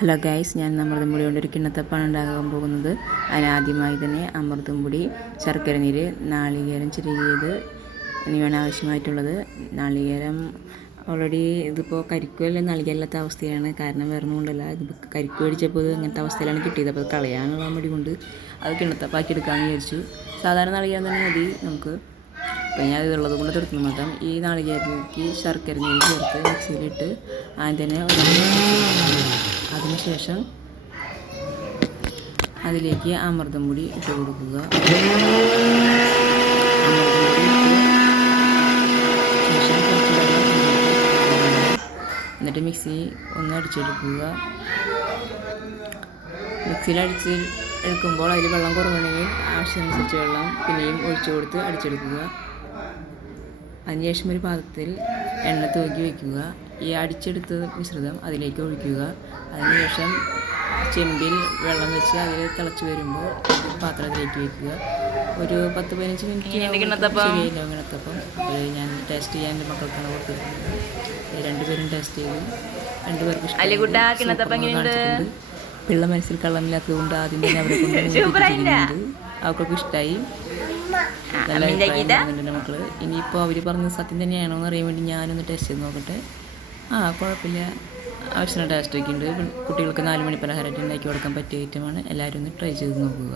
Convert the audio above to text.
Hello guys, ഞാൻ അമൃതം പൊടി കൊണ്ട് ഒരു കിണ്ണത്തപ്പാണ് ഉണ്ടാക്കാൻ പോകുന്നത്. അതിനാദ്യമായി തന്നെ അമൃതം പൊടി, ശർക്കര നീര്, നാളികേരം ചിരകിയത് എന്നിവയാണ് ആവശ്യമായിട്ടുള്ളത്. നാളികേരം ഓൾറെഡി ഇതിപ്പോൾ കരിക്കുമല്ല നാളികേരമില്ലാത്ത അവസ്ഥയാണ്. കാരണം വേറെ ഒന്നും കൊണ്ടല്ല, ഇതിപ്പോൾ കരിക്ക് മേടിച്ചപ്പോൾ ഇത് ഇങ്ങനത്തെ അവസ്ഥയിലാണ് കിട്ടിയത്. അപ്പോൾ അത് കളയാനുള്ള മടി കൊണ്ട് അത് കിണ്ണത്തപ്പാക്കി എടുക്കാമെന്ന് വിചാരിച്ചു. സാധാരണ നാളികേരം തന്നെ മതി നമുക്ക്. അപ്പോൾ ഞാൻ ഇതുള്ളത് കൊണ്ട് തീർക്കുന്നു മാത്രം. ഈ നാളികേരത്തിലേക്ക് ശർക്കര നീര് ചേർത്ത് മിക്സിയിലിട്ട് ആദ്യം തന്നെ അതിനുശേഷം അതിലേക്ക് അമൃതം പൊടി ഇട്ട് കൊടുക്കുക. എന്നിട്ട് മിക്സി ഒന്ന് അടിച്ചെടുക്കുക. മിക്സിയിൽ എടുക്കുമ്പോൾ അതിൽ വെള്ളം കുറവുണ്ടെങ്കിൽ ആവശ്യമനുസരിച്ച് വെള്ളം പിന്നെയും ഒഴിച്ചു കൊടുത്ത് അടിച്ചെടുക്കുക. അതിനുശേഷം ഒരു പാത്രത്തിൽ എണ്ണ തൂക്കി വയ്ക്കുക. ഈ അടിച്ചെടുത്ത മിശ്രിതം അതിലേക്ക് ഒഴിക്കുക. അതിനുശേഷം ചെമ്പിൽ വെള്ളം വെച്ച് അതിൽ തിളച്ച് വരുമ്പോൾ പാത്രത്തിലേക്ക് വയ്ക്കുക. ഒരു 10-15 മിനിറ്റ് ശരിയായില്ല കിണത്തപ്പം. അപ്പോൾ ഞാൻ ടേസ്റ്റ് ചെയ്യാൻ എൻ്റെ മക്കൾക്കാണ് കൊടുത്തിട്ടുണ്ട്. രണ്ടുപേരും ടേസ്റ്റ് ചെയ്തു. രണ്ടുപേർക്ക് ഇഷ്ടപ്പെട്ടു. പിള്ള മനസ്സിൽ കള്ളമില്ലാത്തത് കൊണ്ട് ആദ്യം തന്നെ അവരെ കൊണ്ട് അവർക്കൊക്കെ ഇഷ്ടമായി. നല്ല അഭിപ്രായം മക്കള്. ഇനിയിപ്പോൾ അവർ പറഞ്ഞത് സത്യം തന്നെയാണോ എന്ന് അറിയാൻ വേണ്ടി ഞാനൊന്ന് ടേസ്റ്റ് ചെയ്ത് നോക്കട്ടെ. കുഴപ്പമില്ല, ആവശ്യത്തിന് ടേസ്റ്റൊക്കെ ഉണ്ട്. കുട്ടികൾക്ക് 4 മണി പലഹാരമായിട്ട് ഉണ്ടാക്കി കൊടുക്കാൻ പറ്റിയ ഐറ്റമാണ്. എല്ലാവരും ഒന്ന് ട്രൈ ചെയ്ത് നോക്കുക.